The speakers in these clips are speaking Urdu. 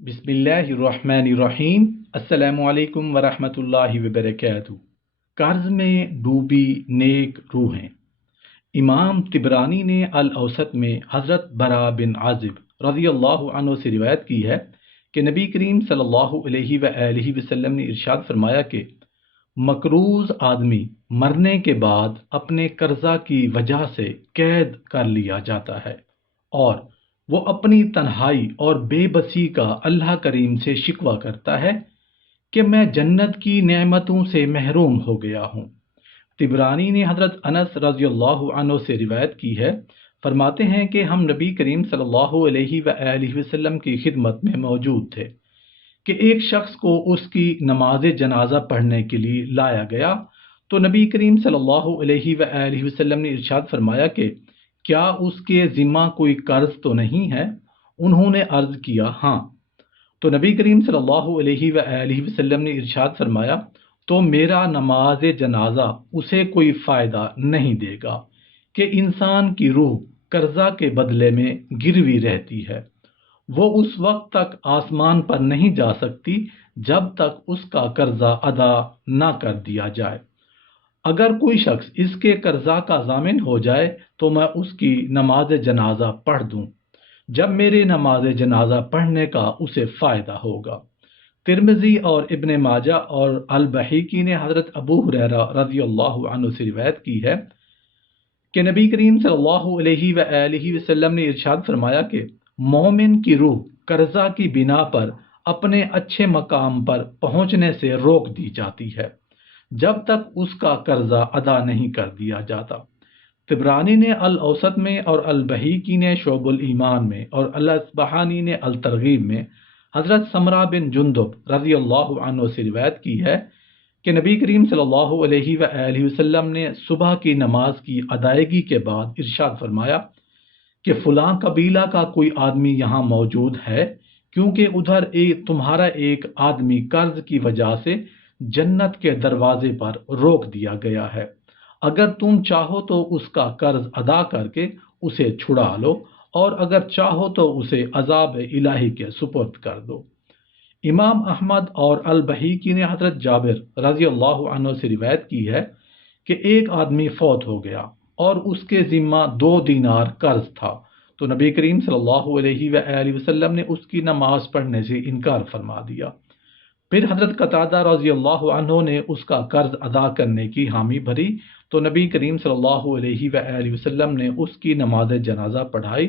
بسم اللہ الرحمن الرحیم۔ السلام علیکم ورحمۃ اللہ وبرکاتہ۔ قرض میں ڈوبی نیک روحیں۔ امام طبرانی نے الاوسط میں حضرت برا بن عازب رضی اللہ عنہ سے روایت کی ہے کہ نبی کریم صلی اللہ علیہ وآلہ وسلم نے ارشاد فرمایا کہ مقروض آدمی مرنے کے بعد اپنے قرضہ کی وجہ سے قید کر لیا جاتا ہے اور وہ اپنی تنہائی اور بے بسی کا اللہ کریم سے شکوہ کرتا ہے کہ میں جنت کی نعمتوں سے محروم ہو گیا ہوں۔ طبرانی نے حضرت انس رضی اللہ عنہ سے روایت کی ہے، فرماتے ہیں کہ ہم نبی کریم صلی اللہ علیہ وآلہ وسلم کی خدمت میں موجود تھے کہ ایک شخص کو اس کی نماز جنازہ پڑھنے کے لیے لایا گیا تو نبی کریم صلی اللہ علیہ وآلہ وسلم نے ارشاد فرمایا کہ کیا اس کے ذمہ کوئی قرض تو نہیں ہے؟ انہوں نے عرض کیا ہاں، تو نبی کریم صلی اللہ علیہ وآلہ وسلم نے ارشاد فرمایا تو میرا نماز جنازہ اسے کوئی فائدہ نہیں دے گا کہ انسان کی روح قرضہ کے بدلے میں گروی رہتی ہے، وہ اس وقت تک آسمان پر نہیں جا سکتی جب تک اس کا قرضہ ادا نہ کر دیا جائے۔ اگر کوئی شخص اس کے قرضہ کا ضامن ہو جائے تو میں اس کی نماز جنازہ پڑھ دوں جب میرے نماز جنازہ پڑھنے کا اسے فائدہ ہوگا۔ ترمذی اور ابن ماجہ اور البحیقی نے حضرت ابو ہریرہ رضی اللہ عنہ سے روایت کی ہے کہ نبی کریم صلی اللہ علیہ وآلہ وسلم نے ارشاد فرمایا کہ مومن کی روح قرضہ کی بنا پر اپنے اچھے مقام پر پہنچنے سے روک دی جاتی ہے جب تک اس کا قرضہ ادا نہیں کر دیا جاتا۔ طبرانی نے الاوسط میں اور البحیقی نے شعب الایمان میں اور الاصبہانی نے الترغیب میں حضرت سمرہ بن جندب رضی اللہ عنہ سے روایت کی ہے کہ نبی کریم صلی اللہ علیہ وآلہ وسلم نے صبح کی نماز کی ادائیگی کے بعد ارشاد فرمایا کہ فلاں قبیلہ کا کوئی آدمی یہاں موجود ہے، کیونکہ ادھر تمہارا ایک آدمی قرض کی وجہ سے جنت کے دروازے پر روک دیا گیا ہے، اگر تم چاہو تو اس کا قرض ادا کر کے اسے چھڑا لو اور اگر چاہو تو اسے عذاب الہی کے سپرد کر دو۔ امام احمد اور البحیقی نے حضرت جابر رضی اللہ عنہ سے روایت کی ہے کہ ایک آدمی فوت ہو گیا اور اس کے ذمہ 2 دینار قرض تھا، تو نبی کریم صلی اللہ علیہ وآلہ وسلم نے اس کی نماز پڑھنے سے انکار فرما دیا۔ پھر حضرت قتادہ رضی اللہ عنہ نے اس کا قرض ادا کرنے کی حامی بھری تو نبی کریم صلی اللہ علیہ وآلہ وسلم نے اس کی نماز جنازہ پڑھائی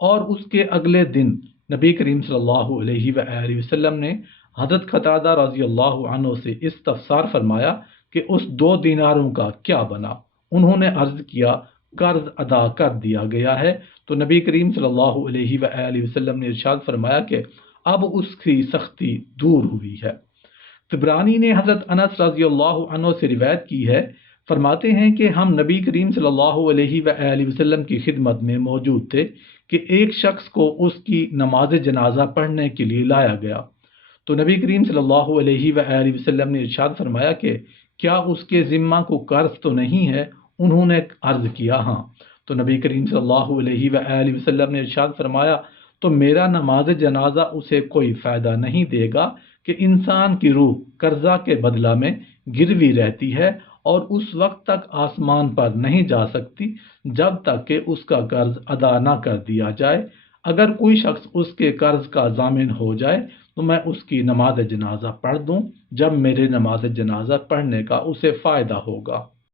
اور اس کے اگلے دن نبی کریم صلی اللہ علیہ وآلہ وسلم نے حضرت قتادہ رضی اللہ عنہ سے استفسار فرمایا کہ اس 2 دیناروں کا کیا بنا؟ انہوں نے عرض کیا قرض ادا کر دیا گیا ہے، تو نبی کریم صلی اللہ علیہ وآلہ وسلم نے ارشاد فرمایا کہ اب اس کی سختی دور ہوئی ہے۔ طبرانی نے حضرت انس رضی اللہ عنہ سے روایت کی ہے، فرماتے ہیں کہ ہم نبی کریم صلی اللہ علیہ وآلہ وسلم کی خدمت میں موجود تھے کہ ایک شخص کو اس کی نماز جنازہ پڑھنے کے لیے لایا گیا تو نبی کریم صلی اللہ علیہ وآلہ وسلم نے ارشاد فرمایا کہ کیا اس کے ذمہ کو قرض تو نہیں ہے؟ انہوں نے عرض کیا ہاں، تو نبی کریم صلی اللہ علیہ وآلہ وسلم نے ارشاد فرمایا تو میرا نماز جنازہ اسے کوئی فائدہ نہیں دے گا کہ انسان کی روح قرضہ کے بدلہ میں گروی رہتی ہے اور اس وقت تک آسمان پر نہیں جا سکتی جب تک کہ اس کا قرض ادا نہ کر دیا جائے۔ اگر کوئی شخص اس کے قرض کا ضامن ہو جائے تو میں اس کی نماز جنازہ پڑھ دوں جب میرے نماز جنازہ پڑھنے کا اسے فائدہ ہوگا۔